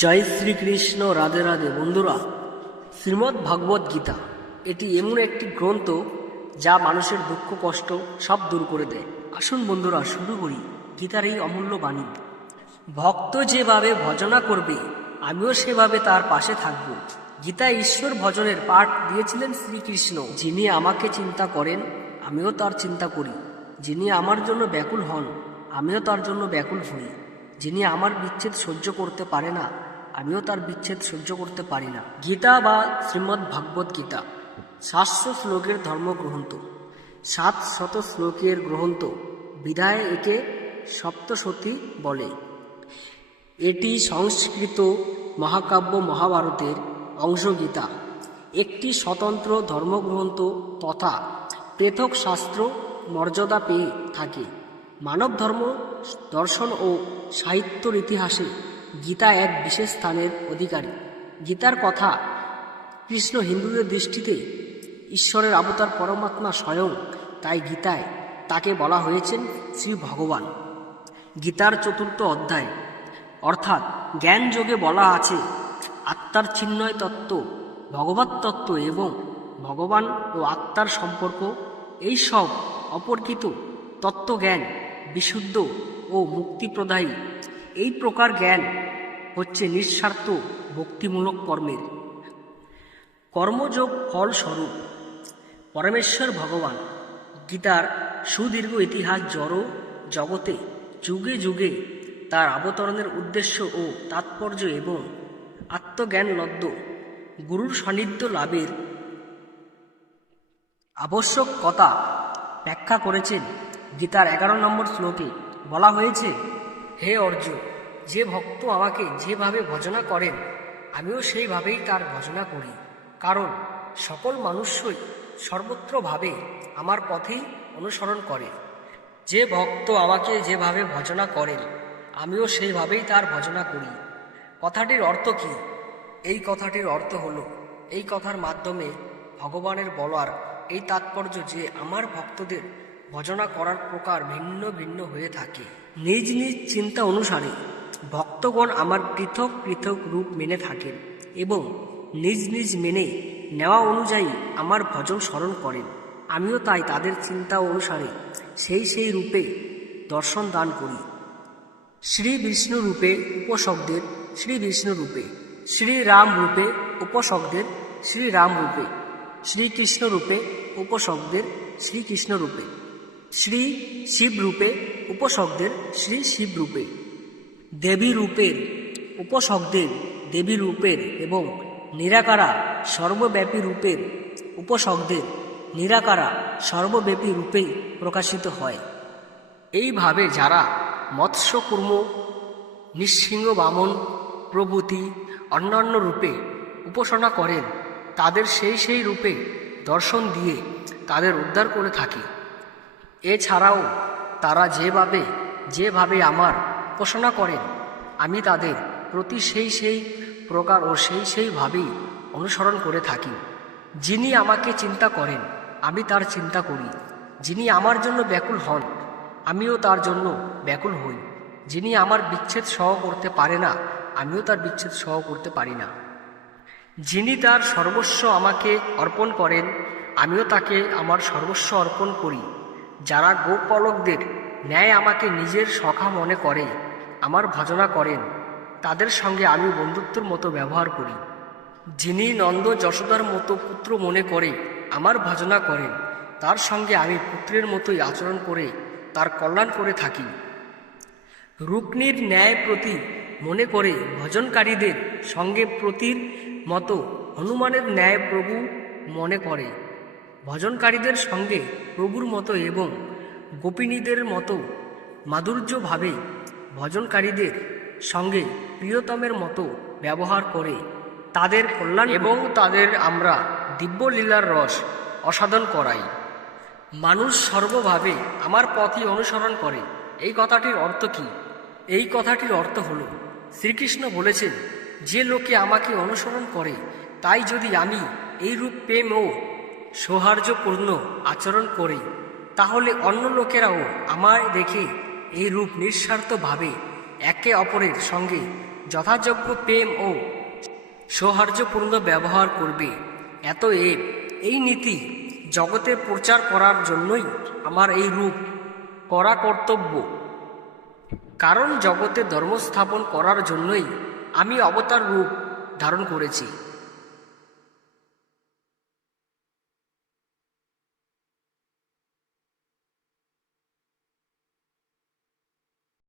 জয় শ্রীকৃষ্ণ, রাধে রাধে। বন্ধুরা, শ্রীমদ্ ভাগবত গীতা এটি এমন একটি গ্রন্থ যা মানুষের দুঃখ কষ্ট সব দূর করে দেয়। আসুন বন্ধুরা, শুরু করি গীতার এই অমূল্য বাণী। ভক্ত যেভাবে ভজনা করবে, আমিও সেভাবে তার পাশে থাকব। গীতায় ঈশ্বর ভজনের পাঠ দিয়েছিলেন শ্রীকৃষ্ণ। যিনি আমাকে চিন্তা করেন, আমিও তার চিন্তা করি। যিনি আমার জন্য ব্যাকুল হন, আমিও তার জন্য ব্যাকুল হই। যিনি আমার বিচ্ছেদ সহ্য করতে পারে না, আমিও তার বিচ্ছেদ সহ্য করতে পারি না। গীতা বা শ্রীমদ্ ভাগবত গীতা 700 শ্লোকের ধর্মগ্রন্থ। 700 শ্লোকের গ্রন্থ বিধায় একে সপ্তশতী বলে। এটি সংস্কৃত মহাকাব্য মহাভারতের অংশ। গীতা একটি স্বতন্ত্র ধর্মগ্রন্থ তথা পৃথক শাস্ত্র মর্যাদা পেয়ে থাকে। মানব ধর্ম, দর্শন ও সাহিত্যর ইতিহাসে গীতা এক বিশেষ স্থানের অধিকারী। গীতার কথা কৃষ্ণ হিন্দুদের দৃষ্টিতে ঈশ্বরের অবতার পরমাত্মা স্বয়ং, তাই গীতায় তাকে বলা হয়েছেন শ্রী ভগবান। গীতার 4th অধ্যায় অর্থাৎ জ্ঞান যোগে বলা আছে আত্মার চিন্ময় তত্ত্ব, ভগবত তত্ত্ব এবং ভগবান ও আত্মার সম্পর্ক। এই সব অপরিচিত তত্ত্বজ্ঞান বিশুদ্ধ ও মুক্তিপ্রদায়ী। এই প্রকার জ্ঞান হচ্ছে নিঃস্বার্থ ভক্তিমূলক কর্মের কর্মযোগ ফলস্বরূপ। পরমেশ্বর ভগবান গীতার সুদীর্ঘ ইতিহাস জড় জগতে যুগে যুগে তার অবতরণের উদ্দেশ্য ও তাৎপর্য এবং আত্মজ্ঞানলব্ধ গুরুর সান্নিধ্য লাভের আবশ্যকতা ব্যাখ্যা করেছেন। গীতার 11 নম্বর শ্লোকে বলা হয়েছে, হে অর্জুন, যে ভক্ত আমাকে যেভাবে ভজনা করেন, আমিও সেইভাবেই তার ভজনা করি। কারণ সকল মানুষই সর্বত্রভাবে আমার পথেই অনুসরণ করে। যে ভক্ত আমাকে যেভাবে ভজনা করেন, আমিও সেইভাবেই তার ভজনা করি। কথাটির অর্থ কি? এই কথাটির অর্থ হলো, এই কথার মাধ্যমে ভগবানের বলার এই তাৎপর্য যে আমার ভক্তদের ভজনা করার প্রকার ভিন্ন ভিন্ন হয়ে থাকে। নিজ নিজ চিন্তা অনুসারে ভক্তগণ আমার পৃথক পৃথক রূপ মেনে থাকেন এবং নিজ নিজ মেনে নেওয়া অনুযায়ী আমার ভজন স্মরণ করেন। আমিও তাই তাদের চিন্তা অনুসারে সেই রূপে দর্শন দান করি। শ্রী বিষ্ণু রূপে উপশব্দের শ্রী বিষ্ণু রূপে, শ্রীরাম রূপে উপশব্দের শ্রীরাম রূপে, শ্রীকৃষ্ণ রূপে উপশব্দের শ্রীকৃষ্ণ রূপে, শ্রী শিব রূপে উপশব্দের শ্রী শিব রূপে, দেবী রূপের উপশব্দের দেবী রূপের এবং নিরাকারা সর্বব্যাপী রূপের উপশব্দের নিরাকারা সর্বব্যাপী রূপেই প্রকাশিত হয়। এইভাবে যারা মৎস্যকুর্ম, নৃসিংহ, বামন প্রভৃতি অন্যান্য রূপে উপাসনা করেন, তাদের সেই রূপে দর্শন দিয়ে তাদের উদ্ধার করে থাকি। এছাড়াও তারা যেভাবে আমার উপাসনা করেন, আমি তাদের প্রতি সেই প্রকার ও সেইভাবেই অনুসরণ করে থাকি। যিনি আমাকে চিন্তা করেন, আমি তার চিন্তা করি। যিনি আমার জন্য ব্যাকুল হন, আমিও তার জন্য ব্যাকুল হই। যিনি আমার বিচ্ছেদ সহ করতে পারে না, আমিও তার বিচ্ছেদ সহ করতে পারি না। যিনি তার সর্বস্ব আমাকে অর্পণ করেন, আমিও তাকে আমার সর্বস্ব অর্পণ করি। যারা গোপালকদের ন্যায় আমাকে নিজের সখা মনে করে আমার ভজনা করেন, তাদের সঙ্গে আমি বন্ধুত্বর মতো ব্যবহার করি। যিনি নন্দ যশোদার মতো পুত্র মনে করে আমার ভজনা করেন, তার সঙ্গে আমি পুত্রের মতোই আচরণ করে তার কল্যাণ করে থাকি। রুক্মিণীর ন্যায় প্রতি মনে করে ভজনকারীদের সঙ্গে প্রতির মতো হনুমানের ন্যায় প্রভু মনে করে ভজনকারীদের সঙ্গে প্রভুর মতো এবং গোপিনীদের মতো মাধুর্যভাবে ভজনকারীদের সঙ্গে প্রিয়তমের মতো ব্যবহার করে তাদের কল্যাণ এবং তাদের আমরা দিব্যলীলার রস আস্বাদন করাই। মানুষ সর্বভাবে আমার পথই অনুসরণ করে। এই কথাটির অর্থ কি? এই কথাটির অর্থ হল, শ্রীকৃষ্ণ বলেছেন, যে লোকে আমাকে অনুসরণ করে, তাই যদি আমি এই রূপ প্রেম ও সৌহার্দ্যপূর্ণ আচরণ করি, তাহলে অন্য লোকেরাও আমায় দেখে এই রূপ নিঃস্বার্থভাবে একে অপরের সঙ্গে যথাযোগ্য প্রেম ও সৌহার্দ্যপূর্ণ ব্যবহার করবে। এই নীতি জগতে প্রচার করার জন্যই আমার এই রূপ করা কর্তব্য। কারণ জগতে ধর্ম স্থাপন করার জন্যই আমি অবতার রূপ ধারণ করেছি।